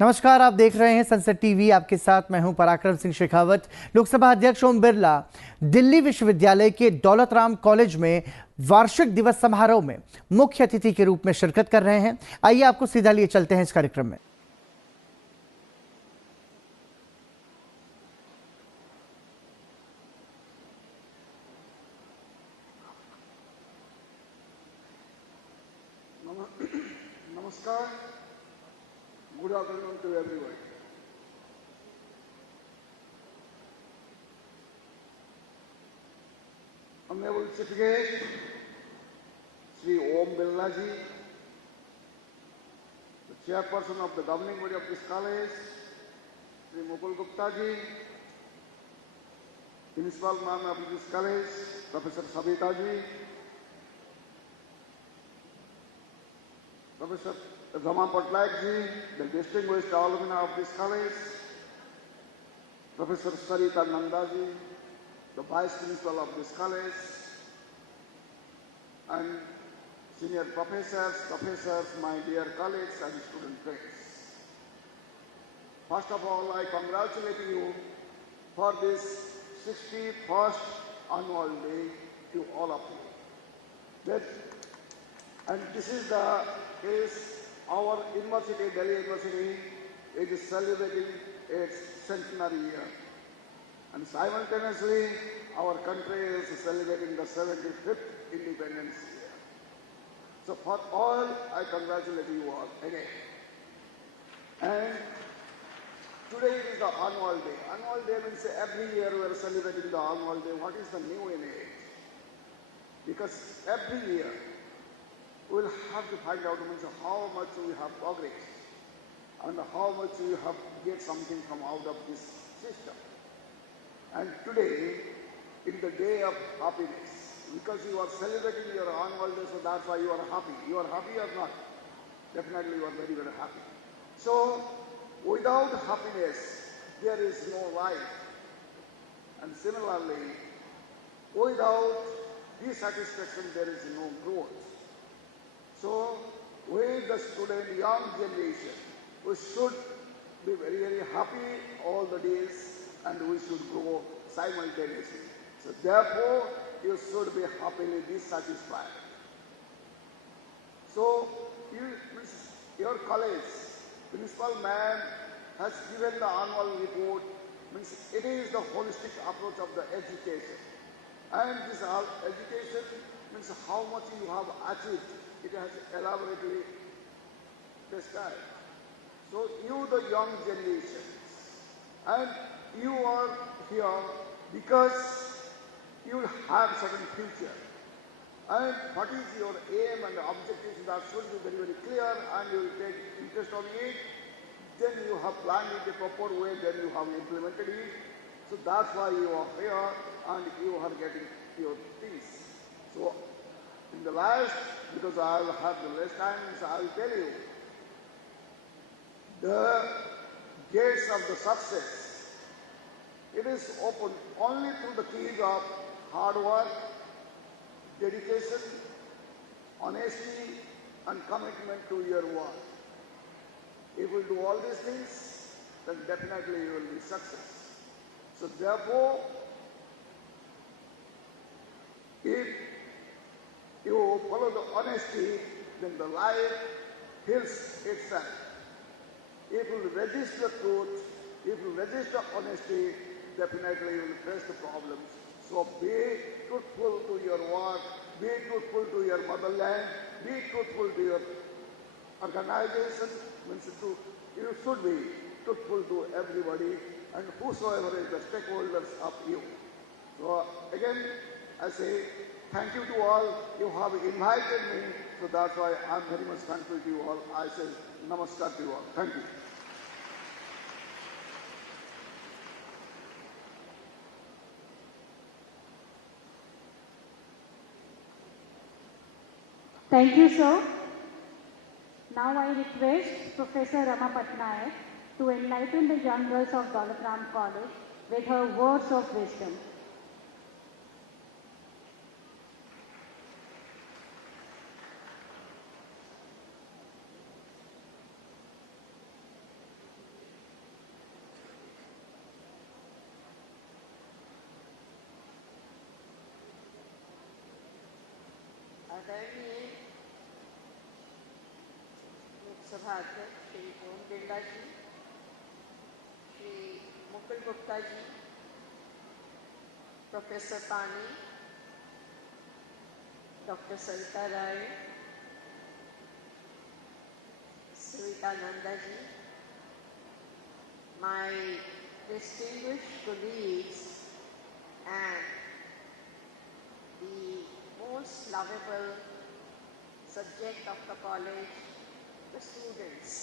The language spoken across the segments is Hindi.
नमस्कार, आप देख रहे हैं संसद टीवी। आपके साथ मैं हूं पराक्रम सिंह शेखावत। लोकसभा अध्यक्ष ओम बिरला दिल्ली विश्वविद्यालय के दौलत राम कॉलेज में वार्षिक दिवस समारोह में मुख्य अतिथि के रूप में शिरकत कर रहे हैं। आइए आपको सीधा लिए चलते हैं इस कार्यक्रम में। नमस्कार, good afternoon to everyone. Honorable Chief Guest, Sri Om Birla ji, the Chairperson of the Governing Body of this college, Sri Mukul Gupta ji, Principal Ma'am of this college, Professor Sabita ji, Professor Rama Patnaik ji, the distinguished alumni of this college, Professor Sarita Nanda ji, the Vice Principal of this college, and senior professors, my dear colleagues and student friends. First of all, I congratulate you for this 61st annual day to all of you. And this is the case, our university, Delhi University, is celebrating its centenary year. And simultaneously, our country is celebrating the 75th independence year. So for all, I congratulate you all again. And today is the annual day. Annual day means every year we are celebrating the annual day. What is the new in it? Because every year we will have to find out how much we have progressed and how much we have get something from out of this system. And today, in the day of happiness, because you are celebrating your annual day, so that's why you are happy. You are happy or not? Definitely you are very, very happy. So, without happiness, there is no life. And similarly, without dissatisfaction, there is no growth. So, we the student, young generation, we should be very, very happy all the days, and we should grow simultaneously. So therefore, you should be happily dissatisfied. So, your college, principal ma'am has given the annual report. Means it is the holistic approach of the education. And this education means how much you have achieved. It has elaborately described. So you, the young generations, and you are here because you will have certain future. And what is your aim and objectives, that should be very, very clear, and you will take interest on it. Then you have planned it the proper way, then you have implemented it. So that's why you are here and you are getting your things. So in the last, because I will have the less time, so I will tell you, the gates of the success, it is open only through the keys of hard work, dedication, honesty, and commitment to your work. If you do all these things, then definitely you will be success. So therefore, if you follow the honesty, then the life heals itself. If you resist the truth, if you resist the honesty, definitely you will face the problems. So be truthful to your work, be truthful to your motherland, be truthful to your organization. You should be truthful to everybody and whosoever is the stakeholders of you. So again, I say thank you to all. You have invited me, so that's why I'm very much thankful to you all. I say namaskar to you all. Thank you. Thank you, sir. Now I request Professor Rama Patnaik to enlighten the young girls of Daulat Ram College with her words of wisdom. आदरणीय लोकसभा अध्यक्ष श्री ओम बिरला जी, श्री मुकुल गुप्ता जी, प्रोफेसर पानी, doctor Sarita Rai, Srita Nanda ji, my distinguished colleagues and the most lovable subject of the college, the students.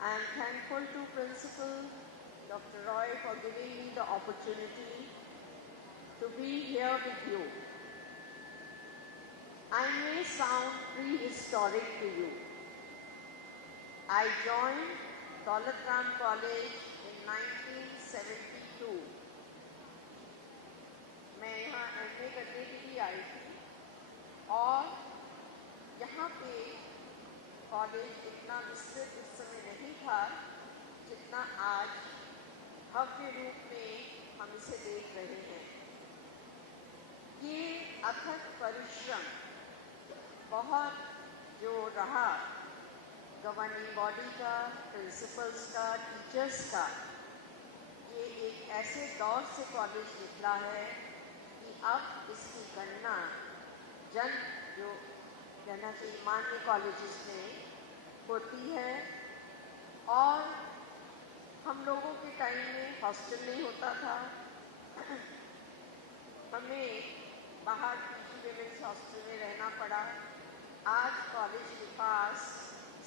I am thankful to Principal Dr. Roy for giving me the opportunity to be here with you. I may sound prehistoric to you. I joined Daulat Ram College in 1972. मैं यहाँ MA करने के लिए आई थी और यहाँ पे कॉलेज इतना विस्तृत उस समय नहीं था जितना आज भव्य रूप में हम इसे देख रहे हैं। ये अथक परिश्रम बहुत जो रहा गवर्निंग बॉडी का, प्रिंसिपल्स का, टीचर्स का, ये एक ऐसे दौर से कॉलेज निकला है कि अब इसकी गणना जो कहना चाहिए मान्य कॉलेजेस में होती है। और हम लोगों के टाइम में हॉस्टल नहीं होता था, हमें बाहर पीजी विमेंस हॉस्टल में रहना पड़ा। आज कॉलेज के पास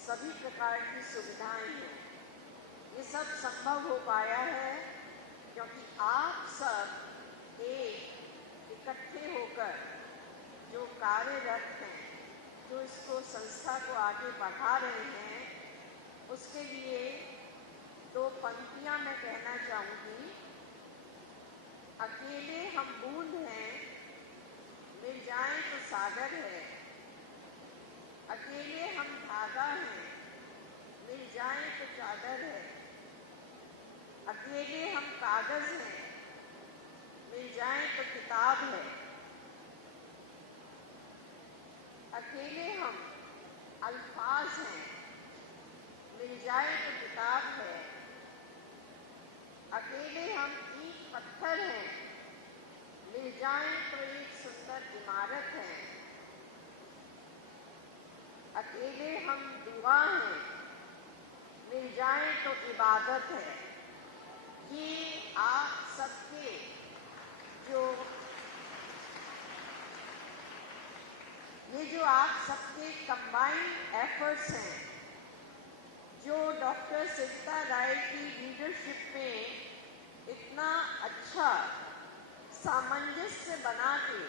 सभी प्रकार की सुविधाएं हैं। ये सब संभव हो पाया है क्योंकि आप सब एक इकट्ठे होकर जो कार्यरत हैं, जो इसको संस्था को आगे बढ़ा रहे हैं, उसके लिए दो पंक्तियां मैं कहना चाहूँगी। अकेले हम बूंद हैं, मिल जाएं तो सागर है। अकेले हम धागा हैं, मिल जाएं तो चादर है। अकेले हम कागज हैं, मिल जाएं तो किताब है। अकेले हम अल्फाज हैं, मिल जाए तो किताब है। अकेले हम ईंट पत्थर हैं, मिल जाएं तो एक सुंदर इमारत है। अकेले हम दुआ हैं, मिल जाएं तो इबादत है। ये आप सबके जो आप सबके कंबाइंड एफर्ट्स हैं, जो डॉक्टर सरिता राय की लीडरशिप में इतना अच्छा सामंजस्य बना के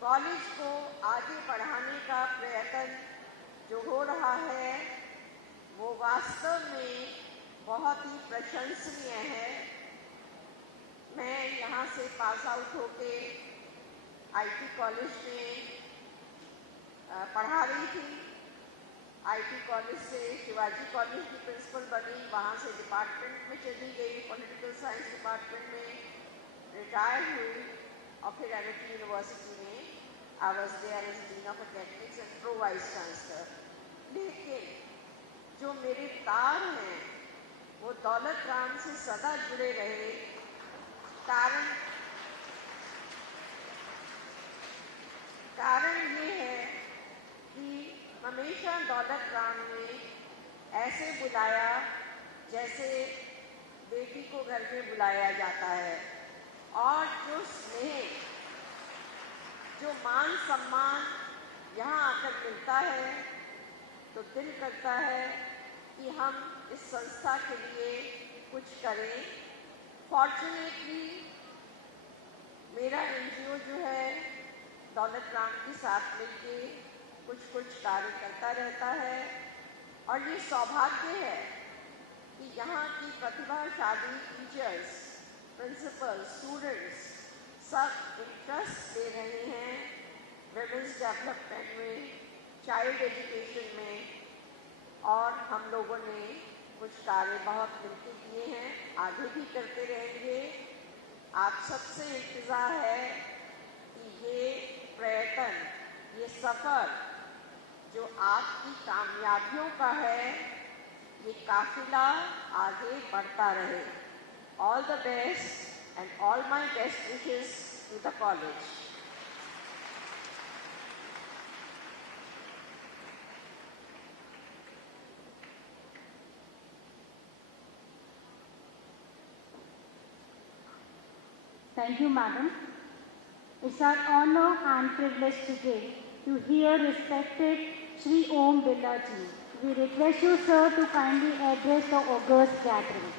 कॉलेज को आगे बढ़ाने का प्रयत्न जो हो रहा है, वो वास्तव में बहुत ही प्रशंसनीय है। मैं यहाँ से पास आउट होके आईटी कॉलेज में पढ़ा रही थी। आईटी कॉलेज से शिवाजी कॉलेज की प्रिंसिपल बनी, वहाँ से डिपार्टमेंट में चली गई, पॉलिटिकल साइंस डिपार्टमेंट में रिटायर हुई और फिर एमिटी यूनिवर्सिटी में I was there as dean of academics and pro vice chancellor. लेकिन जो मेरे तार हैं वो दौलत राम से सदा जुड़े रहे। कारण ये है कि हमेशा दौलत राम ने ऐसे बुलाया जैसे बेटी को घर में बुलाया जाता है, और जो स्नेह, जो मान सम्मान यहाँ आकर मिलता है तो दिल करता है कि हम इस संस्था के लिए कुछ करें। फॉर्चुनेटली मेरा एनजीओ जो है दौलत राम के साथ मिलके कुछ कार्य करता रहता है, और ये सौभाग्य है कि यहाँ की प्रतिभाशाली टीचर्स, प्रिंसिपल, स्टूडेंट्स सब इंटरेस्ट दे रहे हैं विमेंस डेवलपमेंट में, चाइल्ड एजुकेशन में, और हम लोगों ने कुछ कार्य बहुत मिलकर किए हैं, आगे भी करते रहेंगे। आप सबसे इंतज़ार है कि ये प्रयत्न, ये सफर जो आपकी कामयाबियों का है, ये काफिला आगे बढ़ता रहे। All the best and all my best wishes to the college. Thank you, Madam. It's our honor and privilege today to hear respected Shri Om Birla Ji. We request you, sir, to kindly address the august gathering.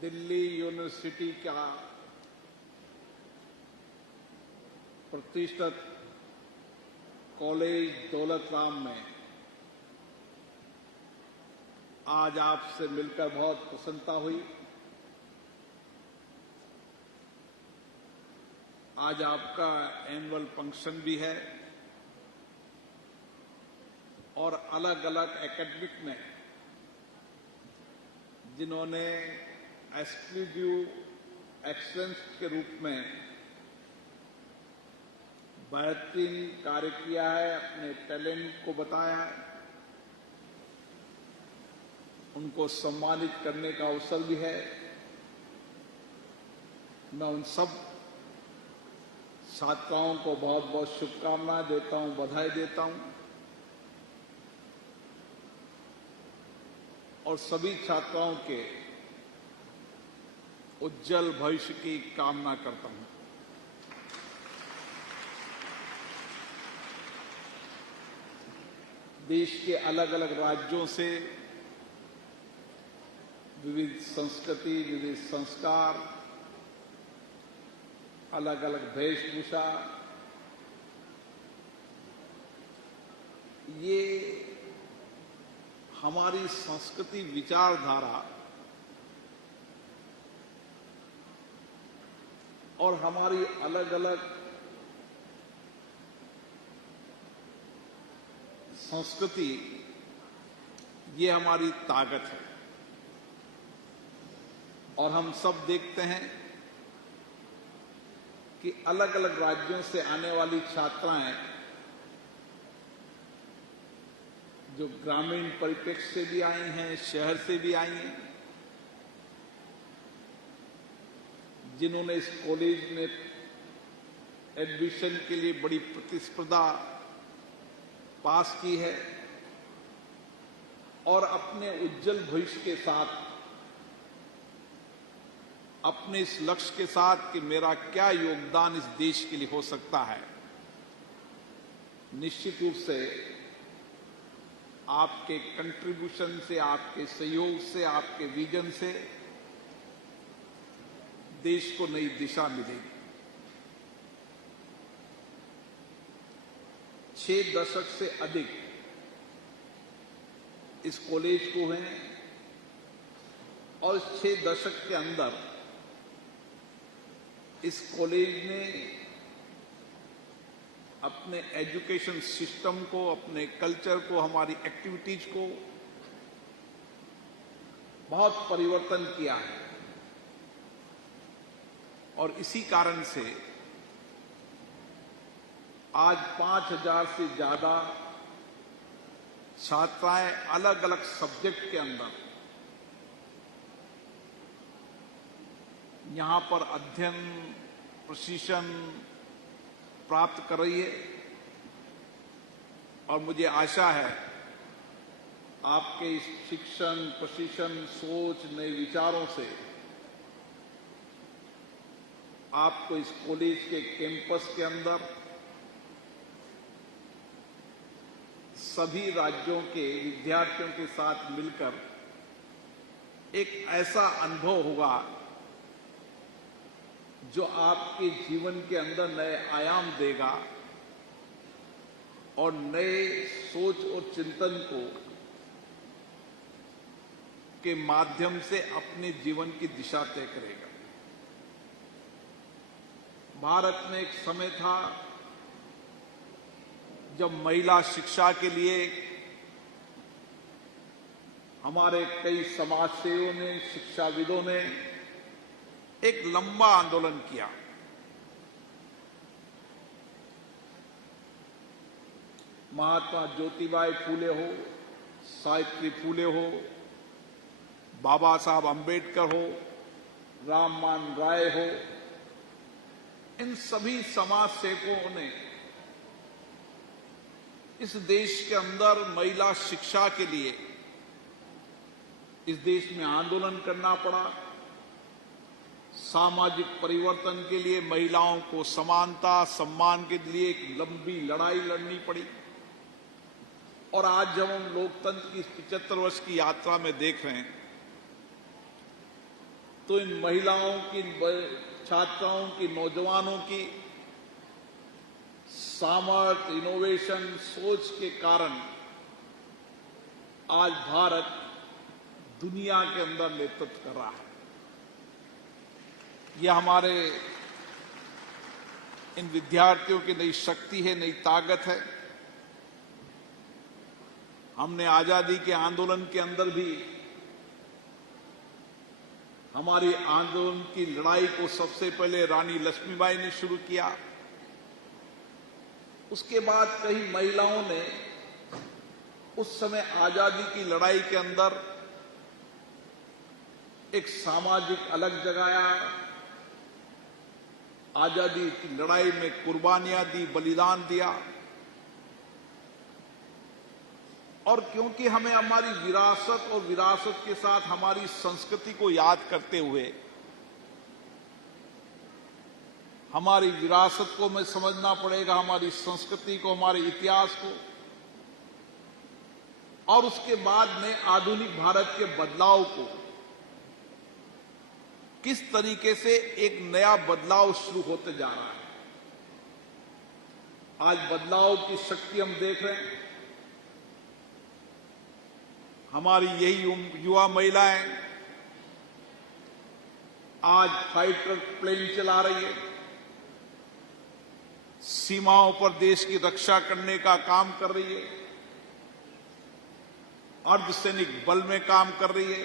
Delhi university का प्रतिष्ठित कॉलेज दौलत राम में आज आपसे मिलकर बहुत प्रसन्नता हुई। आज आपका एनुअल फंक्शन भी है और अलग अलग एकेडमिक में जिन्होंने एक्सक्लूसिव एक्सीलेंस के रूप में बेहतरीन कार्य किया है, अपने टैलेंट को बताया है, उनको सम्मानित करने का अवसर भी है। मैं उन सब छात्राओं को बहुत बहुत शुभकामनाएं देता हूं, बधाई देता हूं और सभी छात्राओं के उज्जवल भविष्य की कामना करता हूं। देश के अलग अलग राज्यों से विविध संस्कृति, विविध संस्कार, अलग अलग वेशभूषा, ये हमारी संस्कृति विचारधारा और हमारी अलग अलग संस्कृति, ये हमारी ताकत है। और हम सब देखते हैं कि अलग अलग राज्यों से आने वाली छात्राएं जो ग्रामीण परिप्रेक्ष्य से भी आई हैं, शहर से भी आई हैं, जिन्होंने इस कॉलेज में एडमिशन के लिए बड़ी प्रतिस्पर्धा पास की है और अपने उज्जवल भविष्य के साथ, अपने इस लक्ष्य के साथ कि मेरा क्या योगदान इस देश के लिए हो सकता है, निश्चित रूप से आपके कंट्रीब्यूशन से, आपके सहयोग से, आपके विजन से देश को नई दिशा मिलेगी। 6 दशक से अधिक इस कॉलेज को हैं और 6 दशक के अंदर इस कॉलेज ने अपने एजुकेशन सिस्टम को, अपने कल्चर को, हमारी एक्टिविटीज को बहुत परिवर्तन किया है और इसी कारण से आज 5000 से ज्यादा छात्राएं अलग अलग सब्जेक्ट के अंदर यहां पर अध्ययन, प्रशिक्षण प्राप्त कर रही है और मुझे आशा है आपके इस शिक्षण, प्रशिक्षण, सोच, नए विचारों से आपको इस कॉलेज के कैंपस के अंदर सभी राज्यों के विद्यार्थियों के साथ मिलकर एक ऐसा अनुभव होगा जो आपके जीवन के अंदर नए आयाम देगा और नए सोच और चिंतन को के माध्यम से अपने जीवन की दिशा तय करेगा। भारत में एक समय था जब महिला शिक्षा के लिए हमारे कई समाजसेवियों ने, शिक्षाविदों ने एक लंबा आंदोलन किया। महात्मा ज्योतिबाई फूले हो, सावित्री फूले हो, बाबा साहब अंबेडकर हो, राममान राय हो, इन सभी समाज सेवकों ने इस देश के अंदर महिला शिक्षा के लिए इस देश में आंदोलन करना पड़ा। सामाजिक परिवर्तन के लिए महिलाओं को समानता, सम्मान के लिए एक लंबी लड़ाई लड़नी पड़ी। और आज जब हम लोकतंत्र की 75 वर्ष की यात्रा में देख रहे हैं तो इन महिलाओं की, छात्राओं की, नौजवानों की सामर्थ्य, इनोवेशन, सोच के कारण आज भारत दुनिया के अंदर नेतृत्व कर रहा है। यह हमारे इन विद्यार्थियों की नई शक्ति है, नई ताकत है। हमने आजादी के आंदोलन के अंदर भी हमारी आंदोलन की लड़ाई को सबसे पहले रानी लक्ष्मीबाई ने शुरू किया। उसके बाद कई महिलाओं ने उस समय आजादी की लड़ाई के अंदर एक सामाजिक अलग जगाया, आजादी की लड़ाई में कुर्बानियां दी, बलिदान दिया। और क्योंकि हमें हमारी विरासत और विरासत के साथ हमारी संस्कृति को याद करते हुए हमारी विरासत को हमें समझना पड़ेगा, हमारी संस्कृति को, हमारे इतिहास को, और उसके बाद में आधुनिक भारत के बदलाव को, किस तरीके से एक नया बदलाव शुरू होते जा रहा है। आज बदलाव की शक्ति हम देख रहे हैं। हमारी यही युवा महिलाएं आज फाइटर प्लेन चला रही है, सीमाओं पर देश की रक्षा करने का काम कर रही है, अर्धसैनिक बल में काम कर रही है,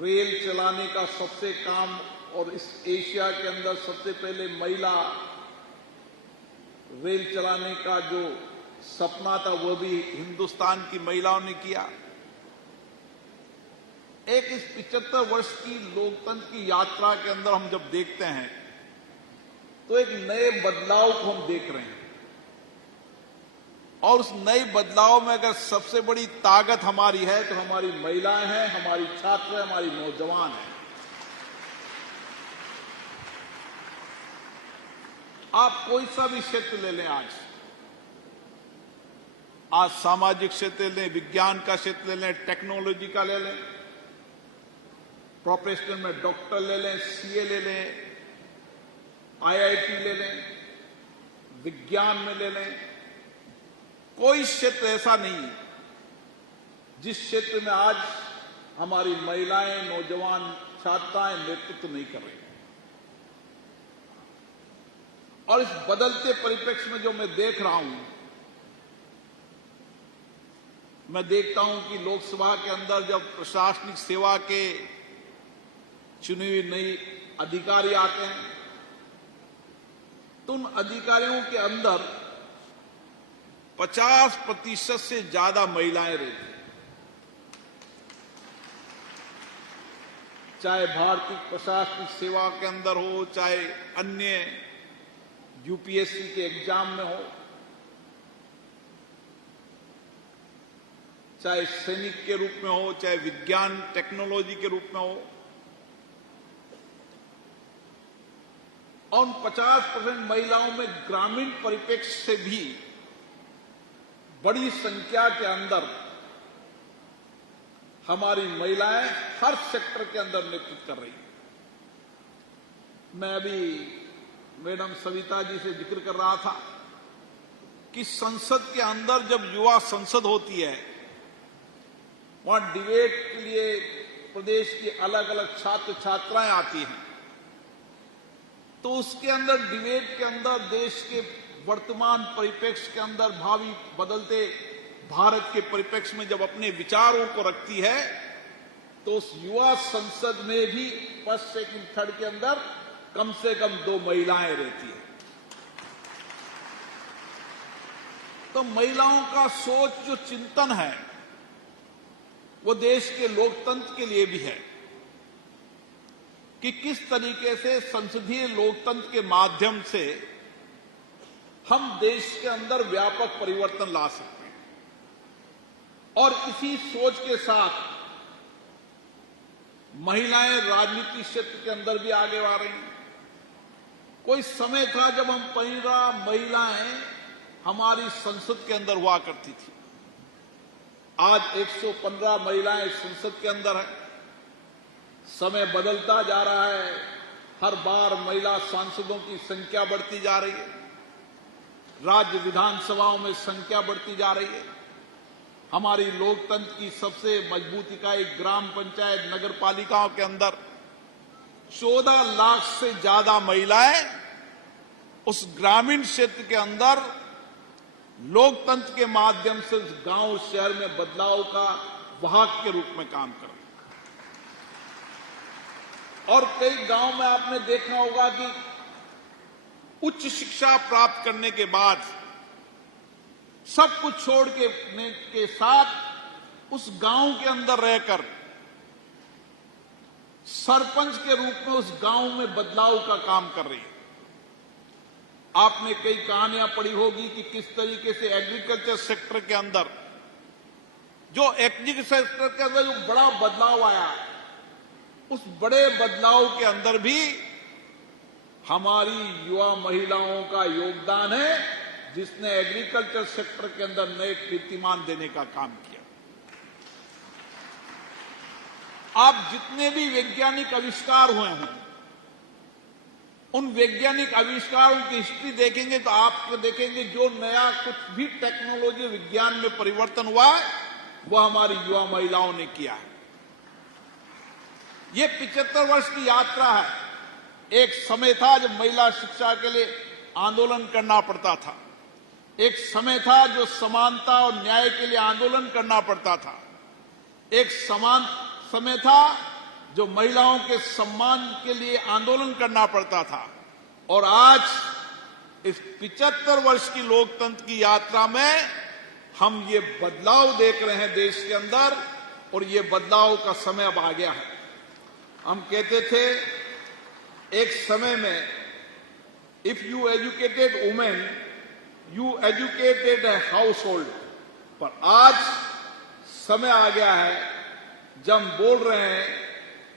रेल चलाने का सबसे काम, और इस एशिया के अंदर सबसे पहले महिला रेल चलाने का जो सपना था वो भी हिंदुस्तान की महिलाओं ने किया। एक इस 75 वर्ष की लोकतंत्र की यात्रा के अंदर हम जब देखते हैं तो एक नए बदलाव को हम देख रहे हैं। और उस नए बदलाव में अगर सबसे बड़ी ताकत हमारी है तो हमारी महिलाएं हैं, हमारी छात्र हैं, हमारी नौजवान हैं। आप कोई सा भी क्षेत्र ले लें, आज सामाजिक क्षेत्र ले लें, विज्ञान का क्षेत्र ले लें, टेक्नोलॉजी का ले लें, प्रोफेशनल में डॉक्टर ले लें, सीए ले लें, आईआईटी ले लें, विज्ञान में ले लें, कोई क्षेत्र ऐसा नहीं जिस क्षेत्र में आज हमारी महिलाएं, नौजवान, छात्राएं नेतृत्व नहीं कर रही। और इस बदलते परिप्रेक्ष्य में जो मैं देख रहा हूं, मैं देखता हूं कि लोकसभा के अंदर जब प्रशासनिक सेवा के चुनी हुई नई अधिकारी आते हैं तो उन अधिकारियों के अंदर 50% से ज्यादा महिलाएं रहती हैं। चाहे भारतीय प्रशासनिक सेवा के अंदर हो, चाहे अन्य यूपीएससी के एग्जाम में हो, चाहे सैनिक के रूप में हो, चाहे विज्ञान टेक्नोलॉजी के रूप में हो, और 50% महिलाओं में ग्रामीण परिप्रेक्ष्य से भी बड़ी संख्या के अंदर हमारी महिलाएं हर सेक्टर के अंदर नेतृत्व कर रही हैं। मैं अभी मैडम सविता जी से जिक्र कर रहा था कि संसद के अंदर जब युवा संसद होती है, वहां डिबेट के लिए प्रदेश की अलग अलग छात्र छात्राएं आती हैं, तो उसके अंदर डिबेट के अंदर देश के वर्तमान परिप्रेक्ष्य के अंदर भावी बदलते भारत के परिप्रेक्ष्य में जब अपने विचारों को रखती है, तो उस युवा संसद में भी फर्स्ट सेकंड थर्ड के अंदर कम से कम 2 महिलाएं रहती हैं। तो महिलाओं का सोच जो चिंतन है वो देश के लोकतंत्र के लिए भी है कि किस तरीके से संसदीय लोकतंत्र के माध्यम से हम देश के अंदर व्यापक परिवर्तन ला सकते हैं। और इसी सोच के साथ महिलाएं राजनीति क्षेत्र के अंदर भी आगे आ रही हैं। कोई समय था जब हम 15 महिलाएं हमारी संसद के अंदर हुआ करती थी। आज 115 महिलाएं संसद के अंदर हैं। समय बदलता जा रहा है, हर बार महिला सांसदों की संख्या बढ़ती जा रही है, राज्य विधानसभाओं में संख्या बढ़ती जा रही है। हमारी लोकतंत्र की सबसे मजबूत इकाई ग्राम पंचायत नगर पालिकाओं के अंदर 14 लाख से ज्यादा महिलाएं उस ग्रामीण क्षेत्र के अंदर लोकतंत्र के माध्यम से उस गांव शहर में बदलाव का वाहक के रूप में काम कर रही। और कई गांव में आपने देखा होगा कि उच्च शिक्षा प्राप्त करने के बाद सब कुछ छोड़ के साथ उस गांव के अंदर रहकर सरपंच के रूप में उस गांव में बदलाव का काम कर रही है। आपने कई कहानियां पढ़ी होगी कि किस तरीके से एग्रीकल्चर सेक्टर के अंदर जो बड़ा बदलाव आया, उस बड़े बदलाव के अंदर भी हमारी युवा महिलाओं का योगदान है, जिसने एग्रीकल्चर सेक्टर के अंदर नए कीर्तिमान देने का काम किया। आप जितने भी वैज्ञानिक आविष्कार हुए हैं, उन वैज्ञानिक आविष्कारों की हिस्ट्री देखेंगे तो आप देखेंगे जो नया कुछ भी टेक्नोलॉजी विज्ञान में परिवर्तन हुआ है वो हमारी युवा महिलाओं ने किया है। ये 75 वर्ष की यात्रा है। एक समय था जब महिला शिक्षा के लिए आंदोलन करना पड़ता था। एक समय था जो समानता और न्याय के लिए आंदोलन करना पड़ता था। एक समय था जो महिलाओं के सम्मान के लिए आंदोलन करना पड़ता था। और आज इस 75 वर्ष की लोकतंत्र की यात्रा में हम ये बदलाव देख रहे हैं देश के अंदर, और ये बदलाव का समय अब आ गया है। हम कहते थे एक समय में, if you educated women you educated a house hold, पर आज समय आ गया है जब हम बोल रहे हैं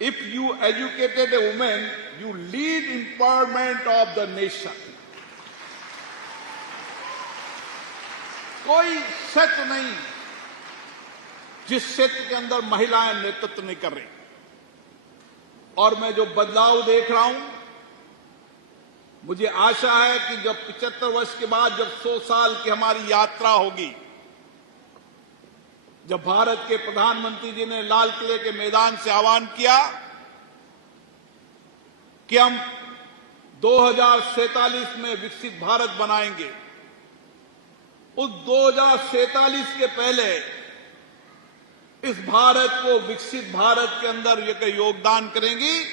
if you educated A women you lead empowerment of the nation. कोई क्षेत्र नहीं जिस क्षेत्र के अंदर महिलाएं नेतृत्व नहीं कर रही। और मैं जो बदलाव देख रहा हूं, मुझे आशा है कि जब 75 वर्ष के बाद जब 100 साल की हमारी यात्रा होगी, जब भारत के प्रधानमंत्री जी ने लाल किले के मैदान से आह्वान किया कि हम 2047 में विकसित भारत बनाएंगे, उस 2047 के पहले इस भारत को विकसित भारत के अंदर ये योगदान करेंगी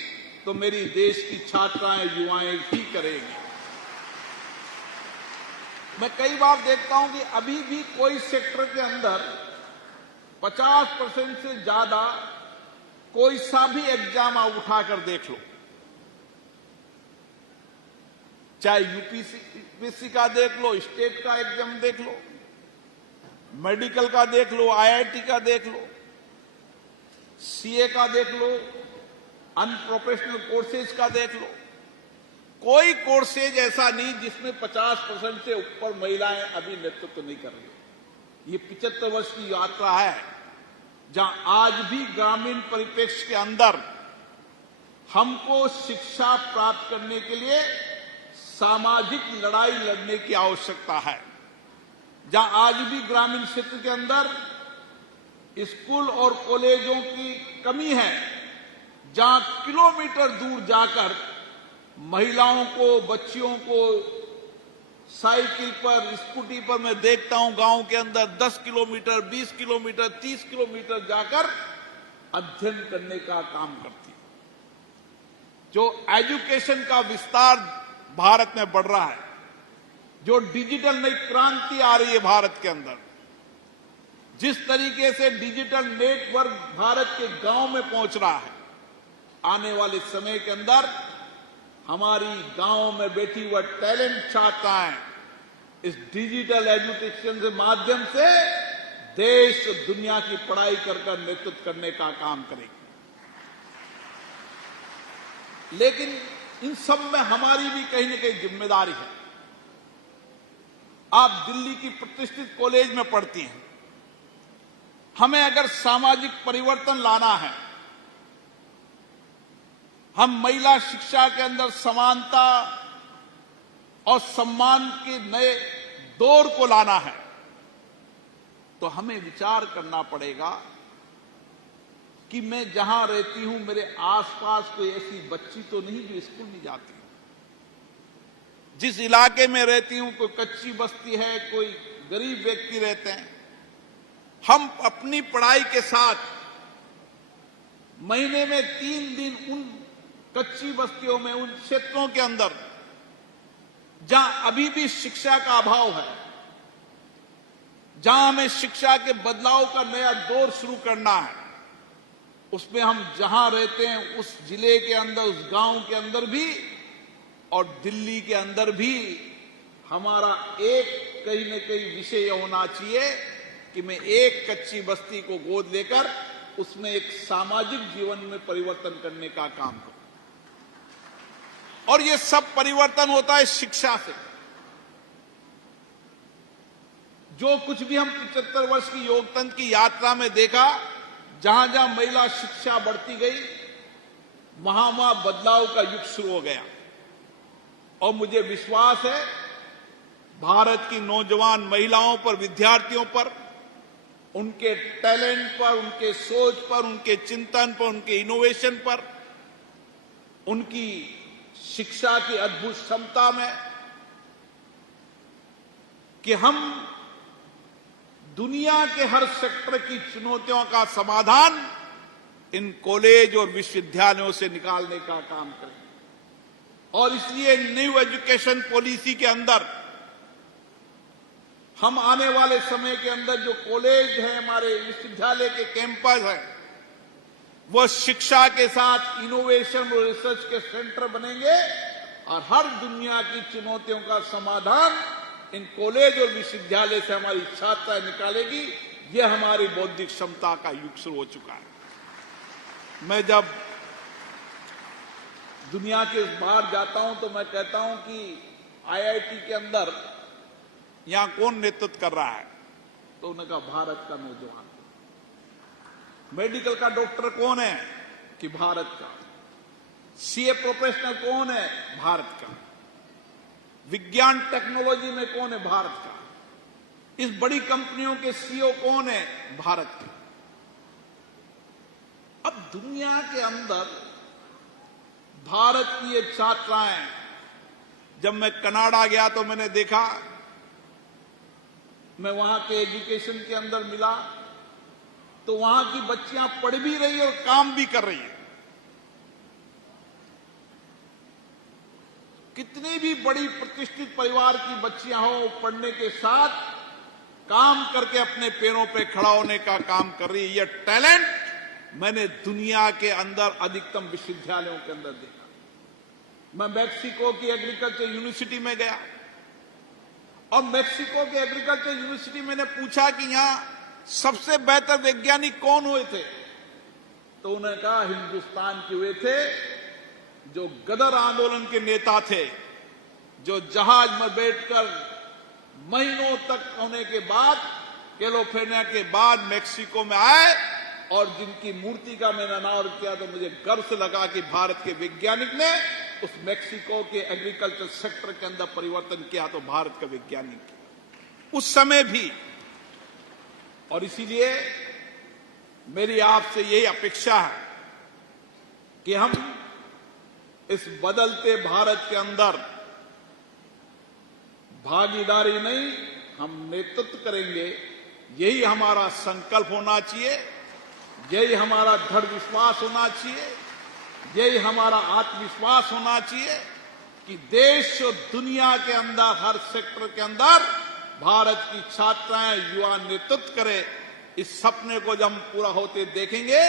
तो मेरी देश की छात्राएं युवाएं ही करेंगी। मैं कई बार देखता हूं कि अभी भी कोई सेक्टर के अंदर 50% से ज्यादा कोई सा भी एग्जाम आप उठाकर देख लो, चाहे यूपीएससी का देख लो, स्टेट का एग्जाम देख लो, मेडिकल का देख लो, आईआईटी का देख लो, सीए का देख लो, अनप्रोफेशनल कोर्सेज का देख लो, कोई कोर्सेज ऐसा नहीं जिसमें 50% से ऊपर महिलाएं अभी नेतृत्व नहीं कर रही। ये 75 वर्ष की यात्रा है जहां आज भी ग्रामीण परिप्रेक्ष्य के अंदर हमको शिक्षा प्राप्त करने के लिए सामाजिक लड़ाई लड़ने की आवश्यकता है, जहां आज भी ग्रामीण क्षेत्र के अंदर स्कूल और कॉलेजों की कमी है, जहां किलोमीटर दूर जाकर महिलाओं को, बच्चियों को साइकिल पर, स्कूटी पर मैं देखता हूं गांव के अंदर 10 किलोमीटर, 20 किलोमीटर, 30 किलोमीटर जाकर अध्ययन करने का काम करती है। जो एजुकेशन का विस्तार भारत में बढ़ रहा है, जो डिजिटल नई क्रांति आ रही है भारत के अंदर, जिस तरीके से डिजिटल नेटवर्क भारत के गांव में पहुंच रहा है, आने वाले समय के अंदर हमारी गांव में बैठी हुआ टैलेंट छात्राएं इस डिजिटल एजुकेशन के माध्यम से देश दुनिया की पढ़ाई कर नेतृत्व करने का काम करेगी। लेकिन इन सब में हमारी भी कहीं न कहीं जिम्मेदारी है। आप दिल्ली की प्रतिष्ठित कॉलेज में पढ़ती हैं, हमें अगर सामाजिक परिवर्तन लाना है, हम महिला शिक्षा के अंदर समानता और सम्मान के नए दौर को लाना है, तो हमें विचार करना पड़ेगा कि मैं जहां रहती हूं मेरे आसपास कोई ऐसी बच्ची तो नहीं जो स्कूल नहीं जाती। जिस इलाके में रहती हूं कोई कच्ची बस्ती है, कोई गरीब व्यक्ति रहते हैं। हम अपनी पढ़ाई के साथ महीने में 3 दिन उन कच्ची बस्तियों में, उन क्षेत्रों के अंदर जहां अभी भी शिक्षा का अभाव है, जहां हमें शिक्षा के बदलाव का नया दौर शुरू करना है, उसमें हम जहां रहते हैं उस जिले के अंदर, उस गांव के अंदर भी और दिल्ली के अंदर भी हमारा एक कहीं न कहीं विषय होना चाहिए कि मैं एक कच्ची बस्ती को गोद लेकर उसमें एक सामाजिक जीवन में परिवर्तन करने का काम करूं। और ये सब परिवर्तन होता है शिक्षा से। जो कुछ भी हम 75 वर्ष की लोकतंत्र की यात्रा में देखा, जहां जहां महिला शिक्षा बढ़ती गई, वहां वहां बदलाव का युग शुरू हो गया। और मुझे विश्वास है भारत की नौजवान महिलाओं पर, विद्यार्थियों पर, उनके टैलेंट पर, उनके सोच पर, उनके चिंतन पर, उनके इनोवेशन पर, उनकी शिक्षा की अद्भुत क्षमता में कि हम दुनिया के हर सेक्टर की चुनौतियों का समाधान इन कॉलेज और विश्वविद्यालयों से निकालने का काम करें। और इसलिए न्यू एजुकेशन पॉलिसी के अंदर हम आने वाले समय के अंदर जो कॉलेज है, हमारे विश्वविद्यालय के कैंपस है, वह शिक्षा के साथ इनोवेशन और रिसर्च के सेंटर बनेंगे और हर दुनिया की चुनौतियों का समाधान इन कॉलेज और विश्वविद्यालय से हमारी छात्राएं निकालेगी। यह हमारी बौद्धिक क्षमता का युग शुरू हो चुका है। मैं जब दुनिया के बाहर जाता हूं तो मैं कहता हूं कि आईआईटी के अंदर यहां कौन नेतृत्व कर रहा है, तो उन्होंने कहा भारत का नौजवान। मेडिकल का डॉक्टर कौन है कि भारत का। सीए प्रोफेशनल कौन है, भारत का। विज्ञान टेक्नोलॉजी में कौन है, भारत का। इस बड़ी कंपनियों के सीईओ कौन है, भारत के। अब दुनिया के अंदर भारत की ये छात्राएं, जब मैं कनाडा गया तो मैंने देखा, मैं वहां के एजुकेशन के अंदर मिला तो वहां की बच्चियां पढ़ भी रही और काम भी कर रही है। कितनी भी बड़ी प्रतिष्ठित परिवार की बच्चियां हो, पढ़ने के साथ काम करके अपने पैरों पे खड़ा होने का काम कर रही है। यह टैलेंट मैंने दुनिया के अंदर अधिकतम विश्वविद्यालयों के अंदर देखा। मैं मैक्सिको की एग्रीकल्चर यूनिवर्सिटी में गया और मैक्सिको के एग्रीकल्चर यूनिवर्सिटी मैंने पूछा कि यहां सबसे बेहतर वैज्ञानिक कौन हुए थे, तो उन्होंने कहा हिंदुस्तान के हुए थे जो गदर आंदोलन के नेता थे, जो जहाज में बैठकर महीनों तक होने के बाद, कैलिफोर्निया के बाद मैक्सिको में आए और जिनकी मूर्ति का मैंने अनावरण किया तो मुझे गर्व से लगा कि भारत के वैज्ञानिक ने उस मैक्सिको के एग्रीकल्चर सेक्टर के अंदर परिवर्तन किया, तो भारत का वैज्ञानिक उस समय भी। और इसीलिए मेरी आपसे यही अपेक्षा है कि हम इस बदलते भारत के अंदर भागीदारी नहीं, हम नेतृत्व करेंगे। यही हमारा संकल्प होना चाहिए, यही हमारा दृढ़ विश्वास होना चाहिए, यही हमारा आत्मविश्वास होना चाहिए कि देश और दुनिया के अंदर हर सेक्टर के अंदर भारत की छात्राएं युवा नेतृत्व करे। इस सपने को जब हम पूरा होते देखेंगे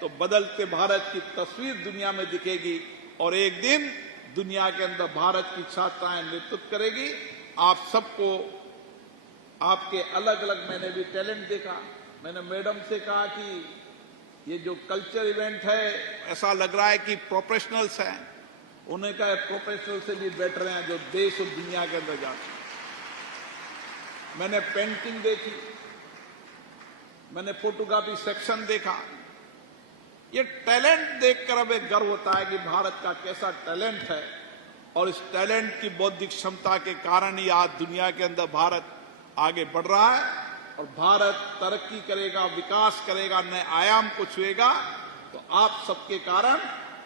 तो बदलते भारत की तस्वीर दुनिया में दिखेगी और एक दिन दुनिया के अंदर भारत की छात्राएं नेतृत्व करेगी। आप सबको आपके अलग अलग मैंने भी टैलेंट देखा। मैंने मैडम से कहा कि ये जो कल्चर इवेंट है ऐसा लग रहा है कि प्रोफेशनल्स हैं। उन्हें कहा प्रोफेशनल से भी बेटर हैं जो देश और दुनिया के अंदर जाते हैं। मैंने पेंटिंग देखी, मैंने फोटोग्राफी सेक्शन देखा। ये टैलेंट देखकर अब एक गर्व होता है कि भारत का कैसा टैलेंट है और इस टैलेंट की बौद्धिक क्षमता के कारण ही आज दुनिया के अंदर भारत आगे बढ़ रहा है और भारत तरक्की करेगा, विकास करेगा, नए आयाम को छुएगा। तो आप सबके कारण,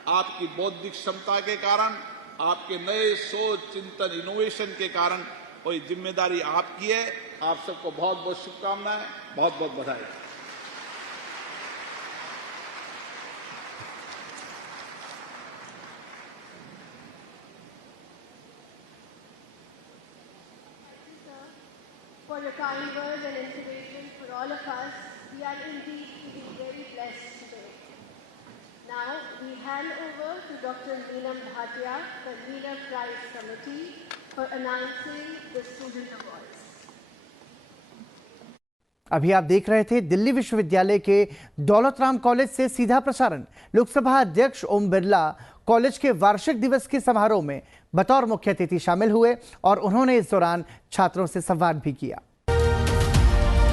आपकी बौद्धिक क्षमता के कारण, आपके नए सोच, चिंतन, इनोवेशन के कारण और ये जिम्मेदारी आपकी है। आप सबको बहुत बहुत शुभकामनाएं, बहुत बहुत बधाई। For your kind words and inspiration for all of us, we are indeed feeling very blessed today. Now we hand over to Dr. Neelam Bhatia, convener Prize Committee, for announcing the student awards. अभी आप देख रहे थे दिल्ली विश्वविद्यालय के दौलत राम कॉलेज से सीधा प्रसारण। लोकसभा अध्यक्ष ओम बिरला कॉलेज के वार्षिक दिवस के समारोह में बतौर मुख्य अतिथि शामिल हुए और उन्होंने इस दौरान छात्रों से संवाद भी किया।